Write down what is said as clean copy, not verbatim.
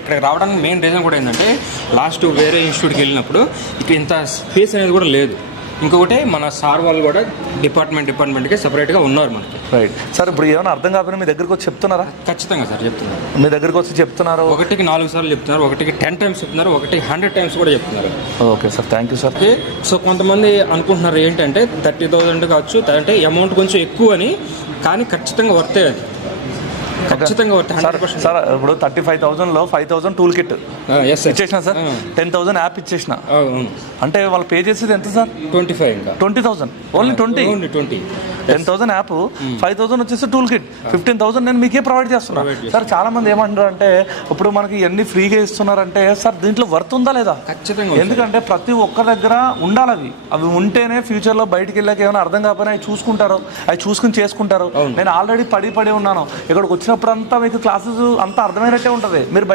ఇక్కడ రావడానికి main reason కూడా ఏంటంటే లాస్ట్ వేరే ఇన్స్టిట్యూట్కి వెళ్ళినప్పుడు ఇక్కడ ఇంత స్పేస్ అనేది కూడా లేదు. ఇంకొకటి మన సార్ వాళ్ళు కూడా డిపార్ట్మెంట్కి సెపరేట్గా ఉన్నారు మనకి. రైట్ సార్, ఇప్పుడు ఏమైనా అర్థం కాకపోయినా మీ దగ్గరికి వచ్చి చెప్తున్నారా? ఖచ్చితంగా సార్ చెప్తున్నారు. మీ దగ్గరికి వచ్చి చెప్తున్నారు? ఒకటికి 4 సార్లు చెప్తున్నారు, ఒకటికి 10 టైమ్స్ చెప్తున్నారు, ఒకటికి 100 టైమ్స్ కూడా చెప్తున్నారు. Okay sir, thank you sir. So కొంతమంది అనుకుంటున్నారు ఏంటంటే 30,000 కావచ్చు, అంటే అమౌంట్ కొంచెం ఎక్కువ అని, కానీ ఖచ్చితంగా వర్తే అది. ఖచ్చితంగా సార్ ఇప్పుడు 35,000లో 5,000 టూల్ కిట్ ఇచ్చేసిన సార్, 10,000 యాప్ ఇచ్చేసిన. అంటే వాళ్ళు పే చేసేది ఎంత సార్? 25. ఇంకా 20,000 ఓన్లీ 20. 10,000 యాప్, 5,000 వచ్చేసి టూల్ కిట్, 15,000 నేను మీకే ప్రొవైడ్ చేస్తున్నా సార్. చాలా మంది ఏమంటారు అంటే ఇప్పుడు మనకి ఇవన్నీ ఫ్రీగా ఇస్తున్నారంటే సార్ దీంట్లో వర్త్ ఉందా లేదా? ఖచ్చితంగా. ఎందుకంటే ప్రతి ఒక్క దగ్గర ఉండాలి, అవి ఉంటేనే ఫ్యూచర్లో బయటికి వెళ్ళాక ఏమైనా అర్థం కాకపోయినా అవి చూసుకుంటారు, అవి చూసుకుని చేసుకుంటారు. నేను ఆల్రెడీ పడి ఉన్నాను, ఇక్కడికి వచ్చినప్పుడు అంతా మీకు క్లాసెస్ అంతా అర్థమైనట్టే ఉంటుంది. మీరు బయట